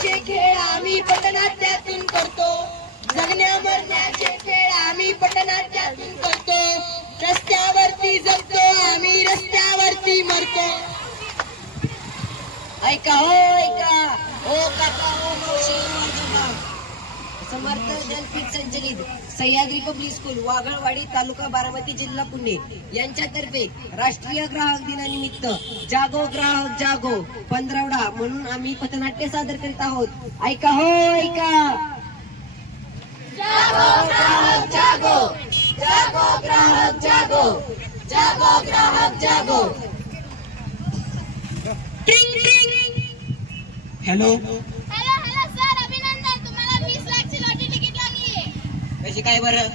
मरण्याचे खेळ आम्ही पटनाट्यातून करतो, जगण्या मरण्याचे खेळ आम्ही पटनाट्यातून करतो, रस्त्यावरती जगतो आम्ही रस्त्यावरती मरतो. ऐका हो काका हो मावशी आजोबा. समर्थ दलपीठ संचलित सह्याद्री पब्लिक स्कूल वाघळवाडी तालुका बारामती जिल्हा पुणे यांच्यातर्फे राष्ट्रीय ग्राहक दिनानिमित्त जागो ग्राहक जागो पंधरवडा म्हणून आम्ही पथनाट्य सादर करीत आहोत. ऐका हो ऐका. जागो ग्राहक जागो, जागो ग्राहक जागो, जागो ग्राहक जागो. ट्रिंग ट्रिंग. हॅलो हॅलो हॅलो सर, अभिनंदन, तुम्हाला 20 लाखची लॉटरी तिकीट लागली आहे. कशी काय बरं?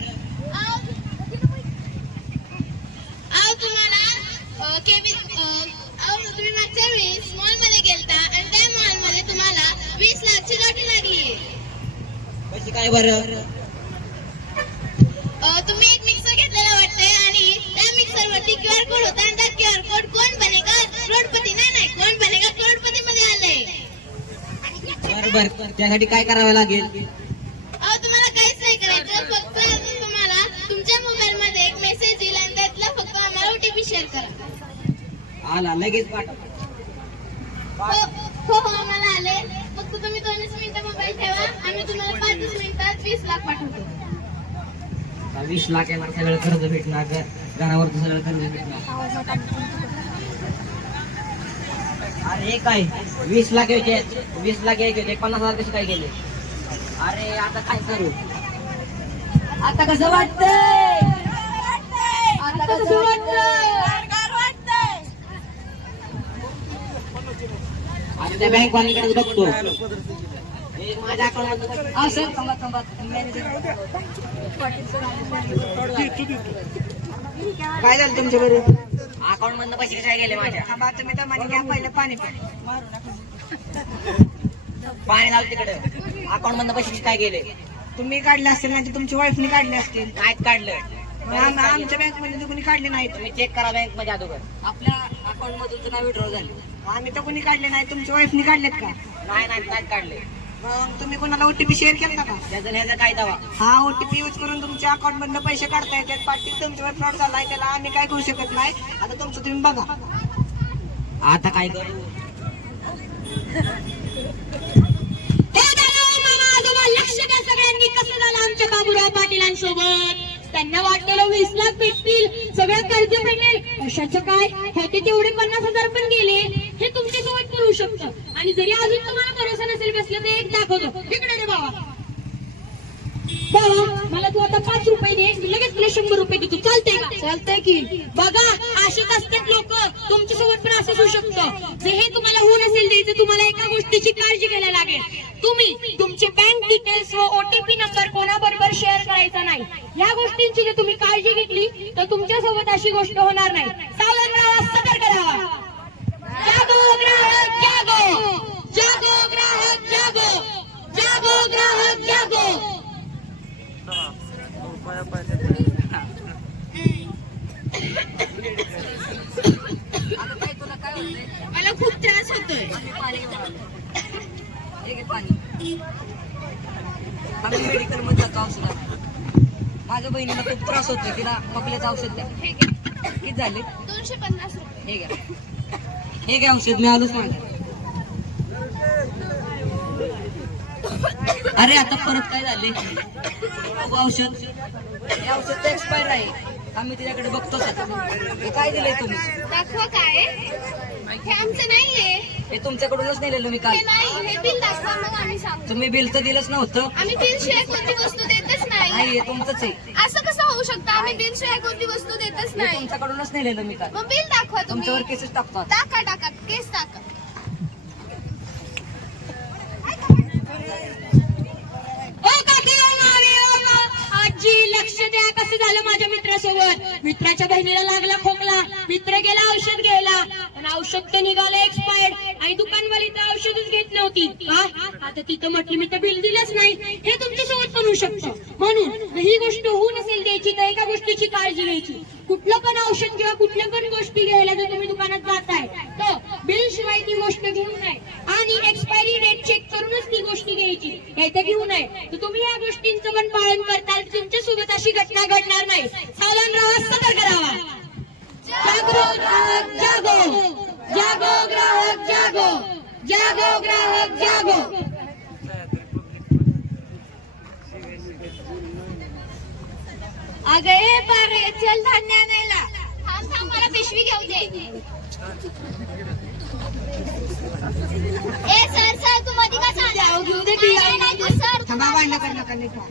तुम्ही मागच्या वेळेस मॉल मध्ये गेलता आणि त्या मॉल मध्ये तुम्हाला 20 लाखची लॉटरी लागली आहे. कशी काय बरं? तुम्ही एक मिक्सर घेतलेला वाटतंय आणि त्या मिक्सर वरती QR कोड होता आणि त्या QR कोड कोण बनेगा करोडपती, नाही कोण बनेगा करोडपती मध्ये आलंय. बरोबर, त्यासाठी काय करावं लागेल? तुम्हाला काहीच नाही करायचं, फक्त तुम्हाला तुमच्या मोबाईल मध्ये एक मेसेज येईल आणि त्यातला फक्त आम्हाला OTP शेअर करा. आला लगेच पाठव. हो आम्हाला आले. फक्त तुम्ही 2 मिनिटं मोबाईल ठेवा, आम्ही तुम्हाला 5 मिनिटात 20 लाख पाठवतो. 20 लाख येणार, सगळं कर्ज भेटणार, घरावरचं सगळं कर्ज भेटणार. अरे काय 20 लाख यायचे, 20 लाख यायचे होते, 50,000 कसे काय गेले? अरे आता काय करू? आता कसं वाटतंय? आता कसं वाटतंय? आता त्या बँक वाल्यांकडे बघतो. हे माझ्या अकाउंट असं थांबा काय झालं तुमच्या बरोबर? अकाउंट मधनं पैसे कसे गेले माझ्या? थांबा, तुम्ही तर म्हणे घ्या पहिलं पाणी पाणी झालं तिकडे. अकाउंट मधनं पैसे कसे काय गेले? तुम्ही काढले असतील ना, तुमच्या वाईफने काढले असतील. नाहीत काढलं. आमच्या बँक मध्ये कोणी काढले नाहीत. तुम्ही चेक करा बँक मध्ये अगोदर. आपल्या अकाउंट मधून तर नाही विड्रॉ झाले. आम्ही तर कोणी काढले नाही. तुमच्या वाईफने काढलेत का? नाही नाहीत काढले. मग तुम्ही कोणाला OTP शेअर केला का? त्याचं ह्याचा काय दावा? हा OTP यूज करून तुमच्या अकाउंट मधनं पैसे काढता येतात. पाठी तुमच्यावर फ्रॉड झालाय, त्याला आम्ही काय करू शकत नाही. आता तुमचं तुम्ही बघा. आता काय करू? लक्ष द्या सगळ्यांनी, कसं झालं आमच्या बाबूराव पाटीलांसोबत. त्यांना वाटलेलं 20 लाख भेटतील, सगळं कर्ज भेटेल. कशाचं काय, होते तेवढे 50,000 पण गेले. हे तुमच्यासोबत करू शकतं. आणि जरी अजून तुम्हाला भरोसा नसेल बसलं तर एक दाखवतो. इकडे दे बाबा. मला तू आता 5 रुपये दे, मी लगेच तुला 100 रुपये देतो. चालतंय का? चालतंय की. बघा, असेच असतात लोक. तुमच्यासोबत पण असं होऊ शकतं. जे हे तुम्हाला होऊ नसेल द्यायचं, तुम्हाला एका गोष्टीची काळजी घ्यायला लागेल. तुम्ही तुमचे बँक डिटेल्स व OTP नंबर कोणाबरोबर शेअर करायचा नाही. या गोष्टींची जर तुम्ही काळजी घेतली तर तुमच्यासोबत अशी गोष्ट होणार नाही. सावधान राहा, सतर्क राहा. जागो ग्राहक जागो, जागो ग्राहक जागो, जागो ग्राहक जागो. मला खूप त्रास होतोय. आम्ही मेडिकल मध्ये जातो औषध. माझ्या बहिणीला खूप त्रास होतोय, तिला मकल्याचं औषध द्या. किती झाले? 250 रुपये. हे घ्या, हे घ्या औषध. मी आलोच माझ्या. अरे आता परत काय झाले? औषध, हे औषध तर एक्सपायर आहे. आम्ही तिच्याकडे बघतोच आता. हे काय दिलंय तुम्ही? दाखवा काय हे आमचं नाहीये. हे तुमच्याकडूनच नेलेलं मी काल. हे नाही, हे बिल दाखवा मग आम्ही सांगतो. तुम्ही बिल तर दिलंच नव्हतं. आम्ही बिल शिवाय कोणती वस्तू देतच नाही. नाही, हे तुमचंच आहे. असं कसं होऊ शकतं? आम्ही बिल शिवाय कोणती वस्तू देतच हे नाही. तुमच्याकडूनच नेलेलं मी काल. मग बिल दाखवा तुम्ही. तुमच्यावर केसेस टाकतो आता. टाका केस टाका. आजी लक्ष द्या, कसं झालं माझ्या मित्रासोबत. मित्राच्या बहिणीला लागला खोकला, मित्र गेला औषध घ्यायला, पण औषध तर निघालं एक्सपायर्ड आणि दुकानवाली तर औषधच घेत नव्हती. आता तिथं म्हटलं मी तर बिल दिलंच नाही. हे तुमच्यासोबत पण होऊ शकतं. म्हणून ही गोष्ट होऊ नसेल द्यायची तर एका गोष्टीची काळजी घ्यायची. कुठलं पण औषध किंवा कुठल्या पण गोष्टी घ्यायला जर तुम्ही दुकानात जाताय तर बिल शिवाय ती गोष्ट घेऊ नये आणि एक्सपायरी डेट चेक करूनच ती घ्यायची काही तर घेऊ नये. तर तुम्ही या गोष्टींचं पण पालन करताल, तुमच्यासोबत अशी घटना घडणार नाही. सावधान राहा, सतर्क राहा. जागो ग्राहक जागो, जागो ग्राहक जागो, जागो ग्राहक जागो. अगं ए पारे, चल धान्य आणायला. थांब थांब, मला पिशवी घेऊ दे. ए सर सर, तू मध्ये का सांग घेऊ दे की सर. थांबा, भांडण कर नका,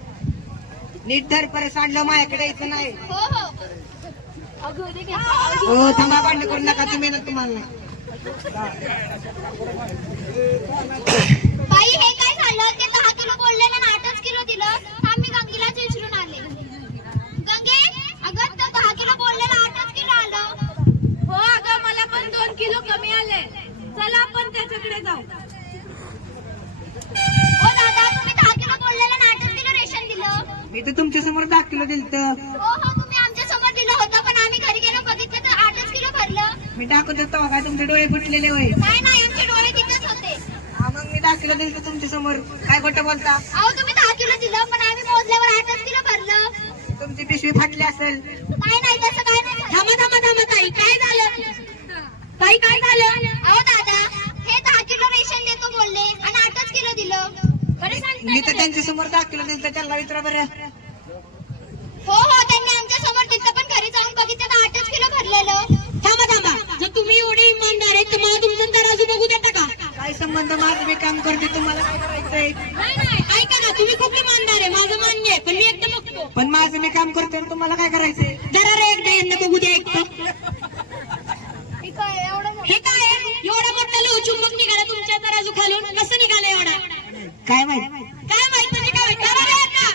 नीट धर, परत सांडलं माझ्याकडे यायचं नाही. हो हो घेऊ दे की. हो थांबा, भांडण करू नका, तुम्ही ना तुम्हाला. बाई हे काय झालं? ते 10 किलो बोललेलं ना 8च किलो दिलं. थांब मी गंगेलाच विचारून आले. गंगे, अगं तो 10 किलो बोललेलं 8च किलो आलं. हो अगं, मला पण 2 किलो कमी आले. चला आपण त्याच्याकडे जाऊ. हो दादा, तुम्ही 10 किलो बोललेलं ना 8च किलो रेशन दिलं. मी तर तुमच्या समोर 10 किलो दिलं. हो हो, तुम्ही आमच्या समोर दिलं होतं, पण आम्ही घरी गेलो बघितलं तर 8च किलो भरलं. मी टाकत होतो का तुमचे डोळे फुटलेले होय? नाही नाही, आमचे डोळे तिथेच होते. हा, मग मी 10 किलो दिलं तुमच्या समोर. काय खोटं बोलता? अहो तुम्ही 10 किलो दिलं, पण आम्ही मोजल्यावर 8च किलो भरलं. तुमची पिशवी फाटली असेल. नाही नाही, तसं काय नाही. थांबा थांबा थांबा, ताई काय झालं? ताई काय झालं? अहो दादा, हे 10 किलो रेशन देतो बोलले आणि 8च किलो दिलं. खरं सांगताय मी तर का? त्यांच्या समोर 10 किलो दिलं, त्यांना विचारा बरं. हो हो, त्यांनी आमच्या समोर तिथं पण घरी जाऊन बघितलं तर 8च किलो भरलेलं. थांबा थांबा, जर तुम्ही एवढे इमानदार आहेत तर मला तुमचं तराजू बघू देता का? काय संबंध? माझं मी काम करते, तुम्हाला काय करायचंय? नाही नाही, ऐका ना, तुम्ही खूप इमानदार आहे, माझं मान्य आहे, पण मी एकदा बघतो. पण माझं मी काम करते, तुम्हाला काय करायचंय? जरा रे एकदा यांना बघू द्या एकदा. हे काय आहे? एवढा मोठा लोहचुंबक निघाला तुमच्या तराजू खालून, कसं निघालं एवढा? काय माहित? काय माहित म्हणजे काय माहित? जरा रे एकदा.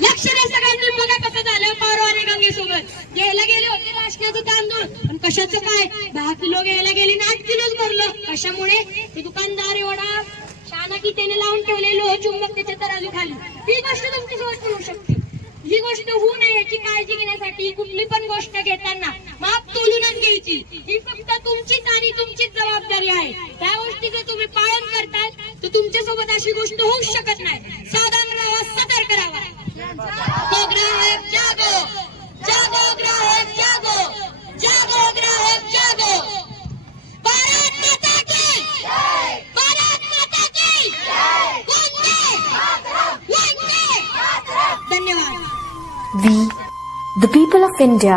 लक्ष द्या सगळ्यांनी, बघा कसं झालं पारो आणि गंगेसोबत. घ्यायला गेले होते राशनाचं तांदूळ, पण कशाचं काय 10 किलो घ्यायला गेले ना 8 किलोच भरलं. कशामुळे? ते दुकानदार एवढा शाना की त्याने लावून ठेवले लोहचुंबक त्याच्या तराजू खाली. ही गोष्ट तुमच्यासोबत होऊ शकते. ही गोष्ट होऊ नये याची काळजी घेण्यासाठी कुठली पण गोष्ट घेताना माप तोलूनच घ्यायची. ही फक्त तुमचीच आणि तुमचीच जबाबदारी आहे. त्या गोष्टीचं तुम्ही पालन करताल तर तुमच्यासोबत अशी गोष्ट होऊ शकत नाही. सावधान राहा, सतर्क राहा. जागो ग्राहक जागो, जागो ग्राहक जागो, जागो ग्राहक जागो. भारत माता की जय, भारत माता की जय. वंदे मातरम, वंदे मातरम. धन्यवाद. We, the people of India,